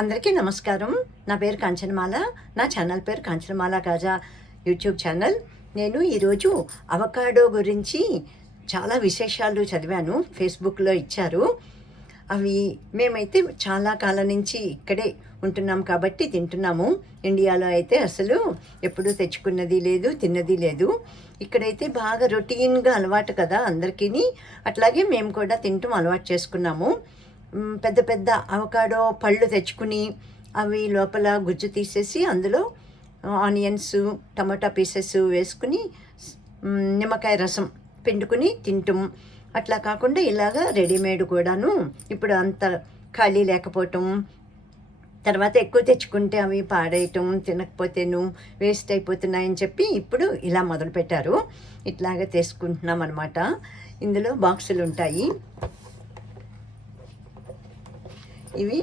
అందరికీ నమస్కారం. నా పేరు కాంచనమాల. నా ఛానల్ పేరు కాంచనమాల కాజా యూట్యూబ్ ఛానల్. నేను ఈరోజు అవకాడో గురించి చాలా విశేషాలు చదివాను. ఫేస్బుక్లో ఇచ్చారు. అవి మేమైతే చాలా కాలం నుంచి ఇక్కడే ఉంటున్నాం కాబట్టి తింటున్నాము. ఇండియాలో అయితే అసలు ఎప్పుడూ తెచ్చుకున్నది లేదు తిన్నది లేదు. ఇక్కడైతే బాగా రొటీన్గా అలవాటు కదా అందరికీ అట్లాగే మేము కూడా తింటాం అలవాటు చేసుకున్నాము. పెద్ద పెద్ద అవకాడో పళ్ళు తెచ్చుకుని అవి లోపల గుజ్జు తీసేసి అందులో ఆనియన్స్ టమాటా పీసెస్ వేసుకుని నిమ్మకాయ రసం పిండుకుని తింటాం అట్లా కాకుండా ఇలాగా రెడీమేడ్ కూడాను ఇప్పుడు అంత ఖాళీ లేకపోవటం తర్వాత ఎక్కువ తెచ్చుకుంటే అవి పాడేయటం తినకపోతేను వేస్ట్ అయిపోతున్నాయని చెప్పి ఇప్పుడు ఇలా మొదలుపెట్టారు. ఇట్లాగా తీసుకుంటున్నాం అనమాట ఇందులో బాక్సులు ఉంటాయి ఇవి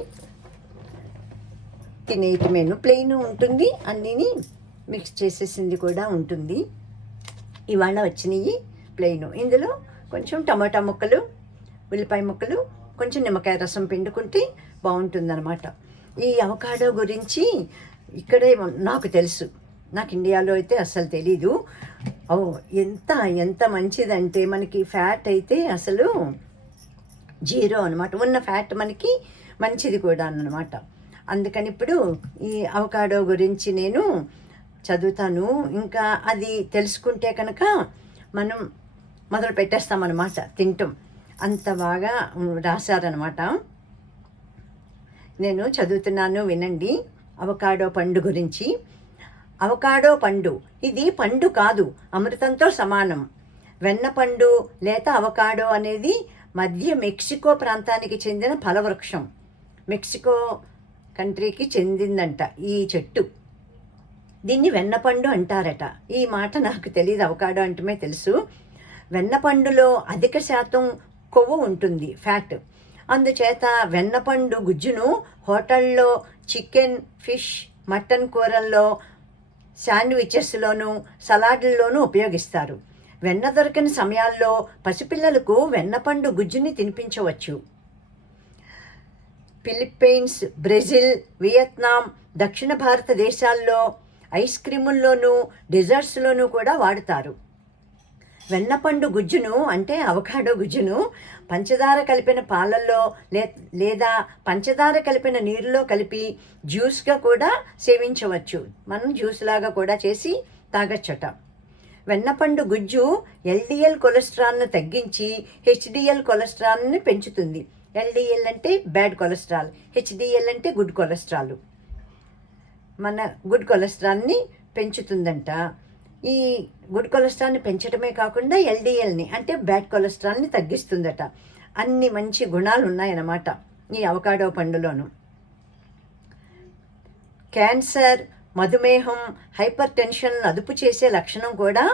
తినేయటమేను ప్లెయిన్ ఉంటుంది అన్నీని మిక్స్ చేసేసింది కూడా ఉంటుంది. ఇవాళ వచ్చినాయి ప్లెయిన్. ఇందులో కొంచెం టమాటా ముక్కలు ఉల్లిపాయ ముక్కలు కొంచెం నిమ్మకాయ రసం పిండుకుంటే బాగుంటుందన్నమాట. ఈ అవకాడో గురించి ఇక్కడే నాకు తెలుసు. నాకు ఇండియాలో అయితే అస్సలు తెలీదు. ఓ ఎంత ఎంత మంచిదంటే మనకి ఫ్యాట్ అయితే అసలు జీరో అనమాట ఉన్న ఫ్యాట్ మనకి మంచిది కూడా అన్నమాట అందుకని ఇప్పుడు ఈ అవకాడో గురించి నేను చదువుతాను. ఇంకా అది తెలుసుకుంటే కనుక మనం మొదలు పెట్టేస్తామన్నమాట తింటాం. అంత బాగా రాశారనమాట నేను చదువుతున్నాను వినండి. అవకాడో పండు గురించి. అవకాడో పండు ఇది పండు కాదు అమృతంతో సమానం. వెన్న పండు లేత అవకాడో అనేది మధ్య మెక్సికో ప్రాంతానికి చెందిన ఫలవృక్షం. మెక్సికో కంట్రీకి చెందిందంట ఈ చెట్టు. దీన్ని వెన్నపండు అంటారట. ఈ మాట నాకు తెలియదు అవకాడో అంటమే తెలుసు. వెన్నపండులో అధిక శాతం కొవ్వు ఉంటుంది ఫ్యాట్. అందుచేత వెన్నపండు గుజ్జును హోటల్లో చికెన్ ఫిష్ మటన్ కూరల్లో శాండ్విచెస్లోనూ సలాడ్లలోనూ ఉపయోగిస్తారు. వెన్న దొరికిన సమయాల్లో పసిపిల్లలకు వెన్నపండు గుజ్జుని తినిపించవచ్చు. ఫిలిప్పీన్స్ బ్రెజిల్ వియత్నాం దక్షిణ భారతదేశాల్లో ఐస్ క్రీముల్లోనూ డిజర్ట్స్లోనూ కూడా వాడుతారు. వెన్నపండు గుజ్జును అంటే అవకాడో గుజ్జును పంచదార కలిపిన పాలల్లో లే లేదా పంచదార కలిపిన నీరులో కలిపి జ్యూస్గా కూడా సేవించవచ్చు. మనం జ్యూస్ లాగా కూడా చేసి తాగచ్చట. వెన్నపండు గుజ్జు ఎల్డిఎల్ కొలెస్ట్రాల్ను తగ్గించి హెచ్డిఎల్ కొలెస్ట్రాల్ని పెంచుతుంది. ఎల్డిఎల్ అంటే బ్యాడ్ కొలెస్ట్రాల్ హెచ్డిఎల్ అంటే గుడ్ కొలెస్ట్రాల్. మన గుడ్ కొలెస్ట్రాల్ని పెంచుతుందంట. ఈ గుడ్ కొలెస్ట్రాల్ని పెంచడమే కాకుండా ఎల్డిఎల్ని అంటే బ్యాడ్ కొలెస్ట్రాల్ని తగ్గిస్తుందట. అన్ని మంచి గుణాలు ఉన్నాయన్నమాట ఈ అవకాడో పండులోను. క్యాన్సర్ మధుమేహం హైపర్ టెన్షన్ అదుపు చేసే లక్షణం కూడా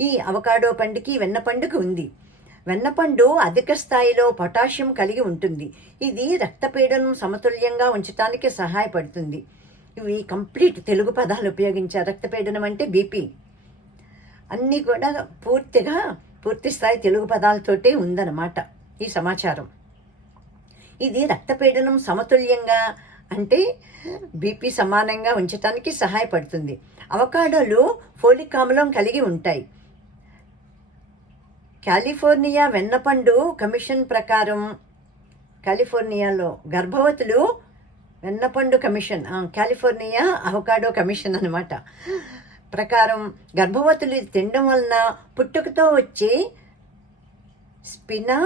ఈ అవకాడో పండుకి వెన్న పండుకి ఉంది. వెన్నపండు అధిక స్థాయిలో పొటాషియం కలిగి ఉంటుంది. ఇది రక్తపీడనం సమతుల్యంగా ఉంచడానికి సహాయపడుతుంది. ఇవి కంప్లీట్ తెలుగు పదాలు ఉపయోగించారు రక్తపీడనం అంటే బీపీ. అన్నీ కూడా పూర్తిగా పూర్తి స్థాయి తెలుగు పదాలతోటే ఉందన్నమాట ఈ సమాచారం. ఇది రక్తపీడనం సమతుల్యంగా అంటే బీపీ సమానంగా ఉంచటానికి సహాయపడుతుంది. అవకాడోలు ఫోలిక్ ఆమ్లం కలిగి ఉంటాయి. కాలిఫోర్నియా వెన్నపండు కమిషన్ ప్రకారం కాలిఫోర్నియాలో గర్భవతులు వెన్నపండు కమిషన్ కాలిఫోర్నియా అవకాడో కమిషన్ అనమాట ప్రకారం గర్భవతులు తినడం వలన పుట్టుకతో వచ్చే spina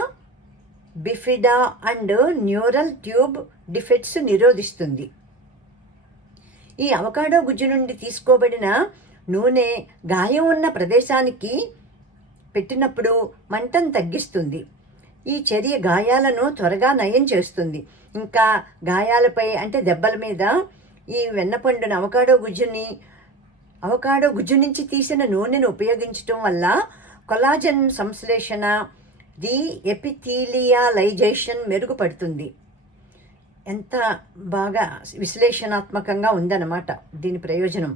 bifida and neural tube defects నిరోధిస్తుంది. ఈ అవకాడో గుజ్జు నుండి తీసుకోబడిన నూనె గాయం ఉన్న ప్రదేశానికి పెట్టినప్పుడు మంటను తగ్గిస్తుంది. ఈ చర్య గాయాలను త్వరగా నయం చేస్తుంది. ఇంకా గాయాలపై అంటే దెబ్బల మీద ఈ వెన్నపండును అవకాడో గుజ్జుని అవకాడో గుజ్జు నుంచి తీసిన నూనెను ఉపయోగించటం వల్ల కొలాజన్ సంశ్లేషణ ది ఎపిథీలియాలైజేషన్ మెరుగుపడుతుంది. ఎంత బాగా విశ్లేషణాత్మకంగా ఉందన్నమాట దీని ప్రయోజనం.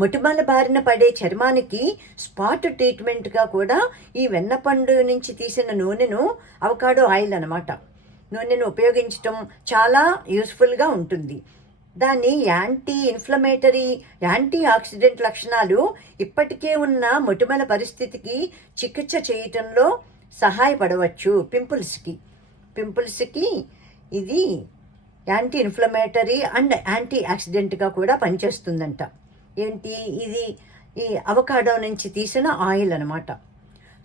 మొటిమల బారిన పడే చర్మానికి స్పాట్ ట్రీట్మెంట్గా కూడా ఈ వెన్నపండు నుంచి తీసిన నూనెను అవకాడో ఆయిల్ అనమాట నూనెను ఉపయోగించటం చాలా యూస్ఫుల్గా ఉంటుంది. దాని యాంటీ ఇన్ఫ్లమేటరీ యాంటీ ఆక్సిడెంట్ లక్షణాలు ఇప్పటికే ఉన్న మొటిమల పరిస్థితికి చికిత్స చేయటంలో సహాయపడవచ్చు పింపుల్స్కి. పింపుల్స్కి ఇది యాంటీ ఇన్ఫ్లమేటరీ అండ్ యాంటీ యాక్సిడెంట్గా కూడా పనిచేస్తుందంట. ఏంటి? ఇది ఈ అవకాడో నుంచి తీసిన ఆయిల్ అనమాట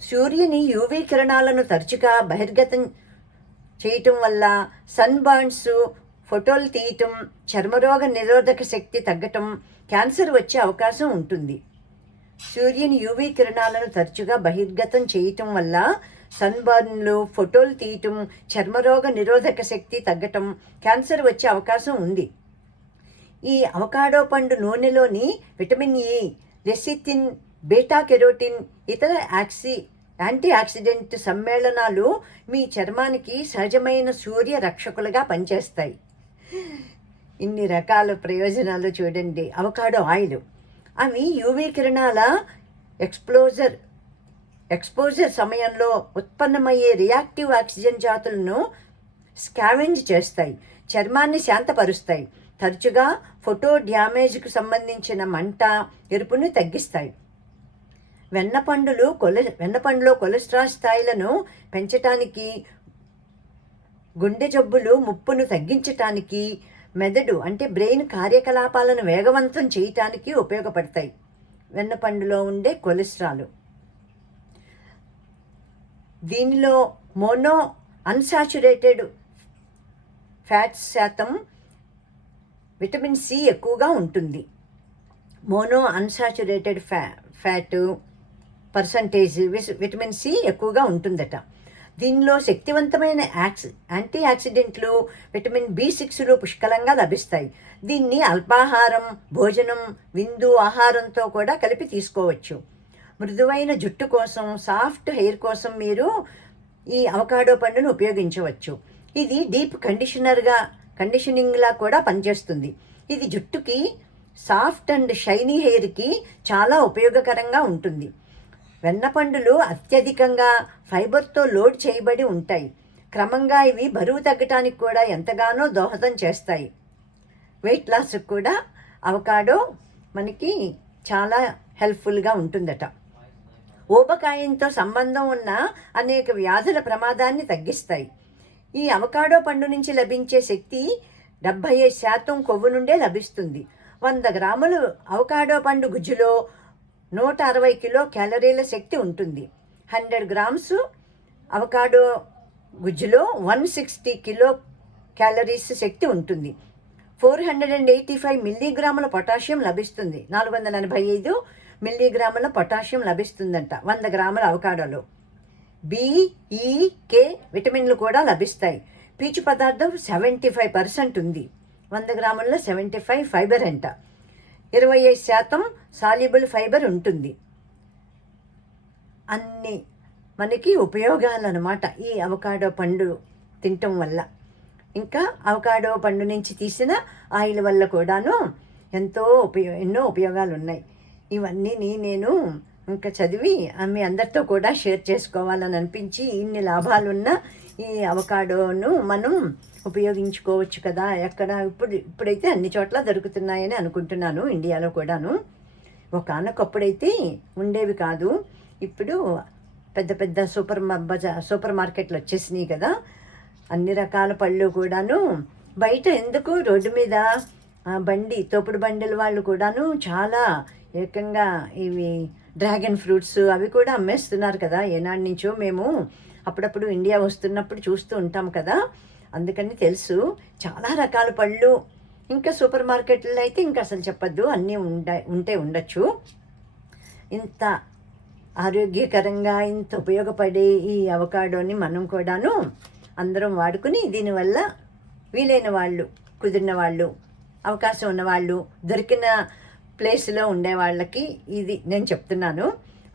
సూర్యుని యూవీ కిరణాలను తరచుగా బహిర్గతం చేయటం వల్ల సన్ బర్న్స్ ఫోటోలు తీయటం చర్మరోగ నిరోధక శక్తి తగ్గటం క్యాన్సర్ వచ్చే అవకాశం ఉంటుంది. సూర్యుని యూవీ కిరణాలను తరచుగా బహిర్గతం చేయటం వల్ల సన్బర్న్లు ఫోటోలు తీయటం చర్మరోగ నిరోధక శక్తి తగ్గటం క్యాన్సర్ వచ్చే అవకాశం ఉంది. ఈ అవకాడో పండు నూనెలోని vitamin E lecithin beta carotene ఇతర యాక్సి యాంటీ ఆక్సిడెంట్ సమ్మేళనాలు మీ చర్మానికి సహజమైన సూర్య రక్షకులుగా పనిచేస్తాయి. ఇన్ని రకాల ప్రయోజనాలు చూడండి. Avocado oil. అవి యూవీ కిరణాల ఎక్స్ప్లోజర్ ఎక్స్పోజర్ సమయంలో ఉత్పన్నమయ్యే రియాక్టివ్ ఆక్సిజన్ జాతులను స్కావెంజ్ చేస్తాయి. చర్మాన్ని శాంతపరుస్తాయి. తరచుగా ఫోటో డ్యామేజ్కు సంబంధించిన మంట ఎరుపును తగ్గిస్తాయి. వెన్నపండులు కొలె వెన్నపండులో కొలెస్ట్రాల్ స్థాయిలను పెంచటానికి గుండె జబ్బులు ముప్పును తగ్గించటానికి మెదడు అంటే బ్రెయిన్ కార్యకలాపాలను వేగవంతం చేయటానికి ఉపయోగపడతాయి. వెన్నపండులో ఉండే కొలెస్ట్రాల్. దీనిలో మోనో అన్సాచురేటెడ్ ఫ్యాట్స్ శాతం విటమిన్ సి ఎక్కువగా ఉంటుంది. మోనో అన్సాచురేటెడ్ ఫ్యా ఫ్యాట్ పర్సంటేజ్ విటమిన్ సి ఎక్కువగా ఉంటుందట. దీనిలో శక్తివంతమైన యాక్సి యాంటీ ఆక్సిడెంట్లు విటమిన్ బి సిక్స్లు పుష్కలంగా లభిస్తాయి. దీన్ని అల్పాహారం భోజనం విందు ఆహారంతో కూడా కలిపి తీసుకోవచ్చు. మృదువైన జుట్టు కోసం సాఫ్ట్ హెయిర్ కోసం మీరు ఈ అవకాడో పండును ఉపయోగించవచ్చు. ఇది డీప్ కండిషనర్గా కండిషనింగ్లా కూడా పనిచేస్తుంది. ఇది జుట్టుకి సాఫ్ట్ అండ్ షైనీ హెయిర్కి చాలా ఉపయోగకరంగా ఉంటుంది. వెన్నపండులు అత్యధికంగా ఫైబర్తో లోడ్ చేయబడి ఉంటాయి. క్రమంగా ఇవి బరువు తగ్గటానికి కూడా ఎంతగానో దోహదం చేస్తాయి. వెయిట్ లాస్కి కూడా అవకాడో మనకి చాలా హెల్ప్ఫుల్గా ఉంటుందట. ఊబకాయంతో సంబంధం ఉన్న అనేక వ్యాధుల ప్రమాదాన్ని తగ్గిస్తాయి. ఈ అవకాడో పండు నుంచి లభించే శక్తి డెబ్భై ఐదు శాతం కొవ్వు నుండే లభిస్తుంది. వంద గ్రాములు అవకాడో పండు గుజ్జులో నూట అరవై కిలో క్యాలరీల శక్తి ఉంటుంది. హండ్రెడ్ గ్రామ్స్ అవకాడో గుజ్జులో వన్ సిక్స్టీ కిలో క్యాలరీస్ శక్తి ఉంటుంది. Four hundred and eighty five మిల్లీగ్రాముల potassium లభిస్తుంది. నాలుగు వందల ఎనభై ఐదు మిల్లీగ్రాముల పొటాషియం లభిస్తుందంట. వంద గ్రాముల అవకాడోలో. బిఈకే విటమిన్లు కూడా లభిస్తాయి. పీచు పదార్థం సెవెంటీ ఫైవ్ పర్సెంట్ ఉంది. వంద గ్రాముల్లో సెవెంటీ ఫైవ్ ఫైబర్ అంట. ఇరవై ఐదు శాతం సాల్యుబుల్ ఫైబర్ ఉంటుంది. అన్ని మనకి ఉపయోగాలు అనమాట ఈ అవకాడో పండు తినటం వల్ల. ఇంకా అవకాడో పండు నుంచి తీసిన ఆయిల్ వల్ల కూడాను ఎంతో ఉపయో ఎన్నో ఉపయోగాలు ఉన్నాయి ఇవన్నీ నేను ఇంకా చదివి మీ అందరితో కూడా షేర్ చేసుకోవాలని అనిపించి ఇన్ని లాభాలున్న ఈ అవకాడోను మనం ఉపయోగించుకోవచ్చు కదా. ఎక్కడ ఇప్పుడు ఇప్పుడైతే అన్ని చోట్ల దొరుకుతున్నాయని అనుకుంటున్నాను ఇండియాలో కూడాను. ఒకనొకప్పుడైతే ఉండేవి కాదు. ఇప్పుడు పెద్ద పెద్ద సూపర్ బజా సూపర్ మార్కెట్లు వచ్చేసినాయి కదా. అన్ని రకాల పళ్ళు కూడాను. బయట ఎందుకు రోడ్డు మీద బండి తోపుడు బండిల వాళ్ళు కూడాను చాలా ఏకంగా ఇవి డ్రాగన్ ఫ్రూట్స్ అవి కూడా అమ్మేస్తున్నారు కదా. ఏనాటి నుంచో మేము అప్పుడప్పుడు ఇండియా వస్తున్నప్పుడు చూస్తూ ఉంటాం కదా. అందుకని తెలుసు. చాలా రకాల పళ్ళు. ఇంకా సూపర్ మార్కెట్లో అయితే ఇంకా అసలు చెప్పద్దు. అన్నీ ఉండ ఉంటే ఉండొచ్చు. ఇంత ఆరోగ్యకరంగా ఇంత ఉపయోగపడే ఈ అవకాడోని మనం కూడాను అందరం వాడుకుని దీనివల్ల వీలైన వాళ్ళు కుదిరిన వాళ్ళు అవకాశం ఉన్నవాళ్ళు దొరికిన ప్లేస్లో ఉండే వాళ్ళకి ఇది నేను చెప్తున్నాను.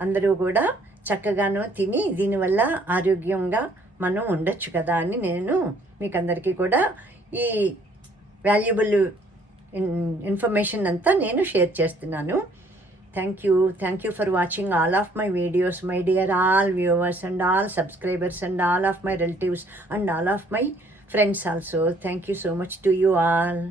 అందరూ కూడా చక్కగాను తిని దీనివల్ల ఆరోగ్యంగా మనం ఉండొచ్చు కదా అని నేను మీకు అందరికీ కూడా ఈ వాల్యుబుల్ ఇన్ఫర్మేషన్ అంతా నేను షేర్ చేస్తున్నాను. Thank you thank you for watching all of my videos my dear all viewers and all subscribers and all of my relatives and all of my friends also thank you so much to you all